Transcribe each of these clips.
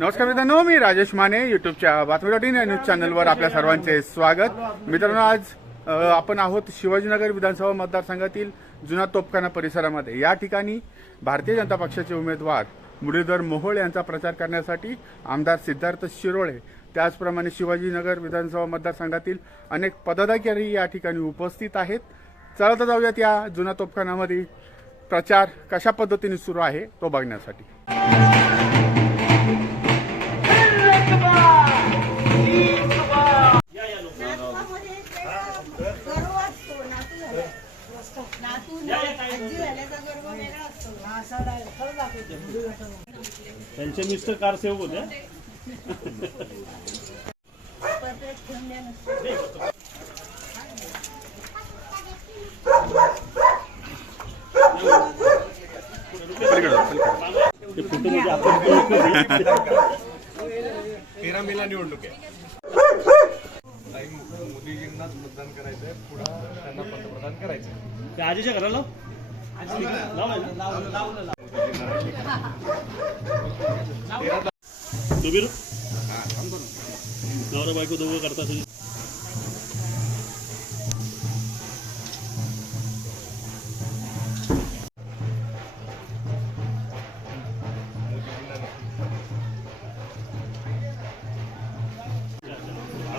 नमस्कार मित्रांनो मी राजेश माने युट्यूबच्या बातमी डॉट इन या न्यूज चॅनलवर आपल्या सर्वांचे स्वागत. मित्रांनो आज आपण आहोत शिवाजीनगर विधानसभा मतदारसंघातील जुना तोपखाना परिसरामध्ये. या ठिकाणी भारतीय जनता पक्षाचे उमेदवार मुरलीधर मोहोळ यांचा प्रचार करण्यासाठी आमदार सिद्धार्थ शिरोळे त्याचप्रमाणे शिवाजीनगर विधानसभा मतदारसंघातील अनेक पदाधिकारी या ठिकाणी उपस्थित आहेत. चालत जाऊयात या जुना तोपखानामध्ये प्रचार कशा पद्धतीने सुरू आहे तो बघण्यासाठी. त्यांचे मिस्टर कार सेवक होते. तेरा मेला निवडणूक आहे. ताई मोदीजींनाच मतदान करायचंय पुढे त्यांना पंतप्रधान करायचंय. ते आजीच्या घराला? सुबीर? नवरा बायको दोघं करता तुम्ही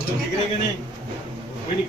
你给给呢？为你。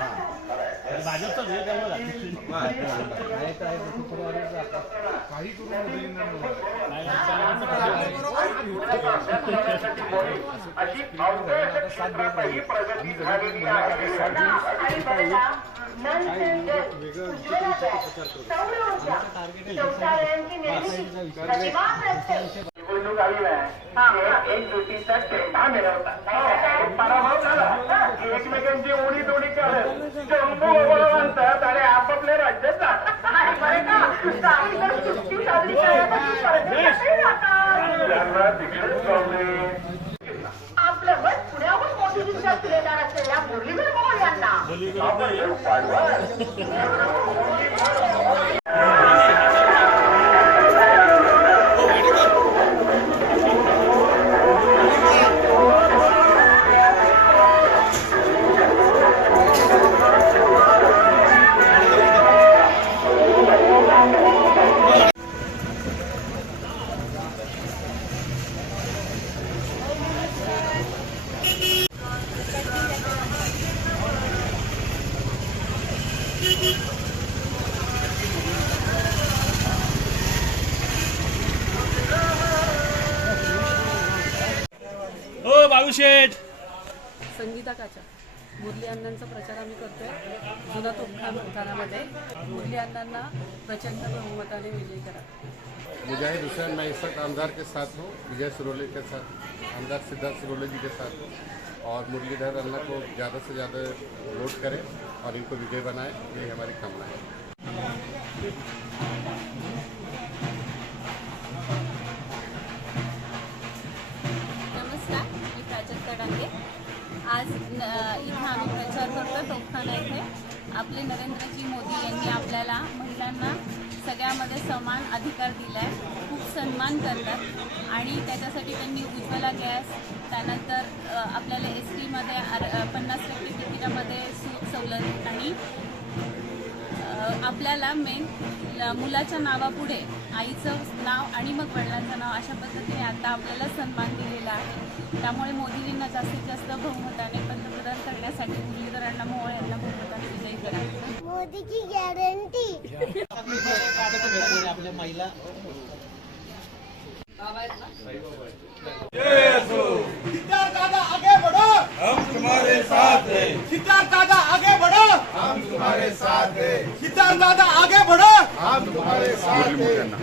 भाजपचा भेद त्यामुळे काही करून वेगळं निवडणूक आली आहे. एक युतीचा चेंडा मिळवतात पराभव झाला. एकमेकांची ओढी तोडी करत. जम्बू म्हणतात आणि आपापल्या राज्यात. त्यांना तिकडेच असलेल्या मुरलीधर मोहोळ यांना. शेठ. संगीता काचा मुरली अण्णांचा प्रचार आम्ही करतोय. जुना तोपखानामध्ये मुरली अण्णांना प्रचंड बहुमताने विजयी करा. मुजाहिद हुसैन मैं इस वक्त आमदार के साथ हूँ. विजय सिरोले के साथ. आमदार सिद्धार्थ सिरोले जी के साथ हूँ. और मुरलीधर अल्लाह को ज़्यादा से ज़्यादा वोट करें और इनको विजय बनाएं. यही हमारी कामना है। इथं आम्ही प्रचार करतो तोफखाना येथे आपले नरेंद्रजी मोदी यांनी आपल्याला महिलांना सगळ्यामध्ये समान अधिकार दिला आहे खूप सन्मान करतात आणि त्याच्यासाठी त्यांनी उज्ज्वला गॅस त्यानंतर आपल्याला एस टीमध्ये आर पन्नास टक्के तिकिटामध्ये सूट सवलत आणि आपल्याला मेन मुलाच्या नावापुढे आईचं नाव आणि मग वडिलांचं नाव अशा पद्धतीने आता आपल्याला सन्मान दिलेला आहे त्यामुळे मोदीजींना जास्तीत जास्त बहुमताने पंतप्रधान करण्यासाठी मुरलीधरांना मोहोळ यांना बहुमताने विजयी करायचं मोदी की गॅरंटी सिद्धार्थ दादा आगे बढ़ो हम तुम्हारे साथ हैं। सिद्धार्थ दादा आगे बढ़ो। हम तुम्हारे साथ सिद्धार्थ दादा आगे बढ़ो मुरली मोठ्यांना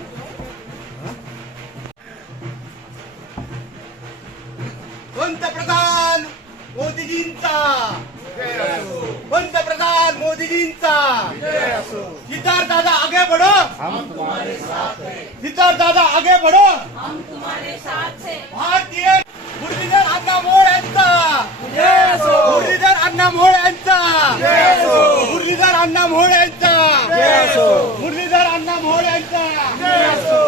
पंतप्रधान मोदीजींचा। पंतप्रधान मोदीजींचा सिद्धार्थ दादा आगे बढ़ो। सिद्धार्थ दादा आगे बढ़ो। भारतीय मुरलीधर अण्णा मोळ यांचा अण्णा मोळ यांचा. मुरलीधर अण्णा मोळ यांचा. मुरलीधर अण्णा मोळ यांचा.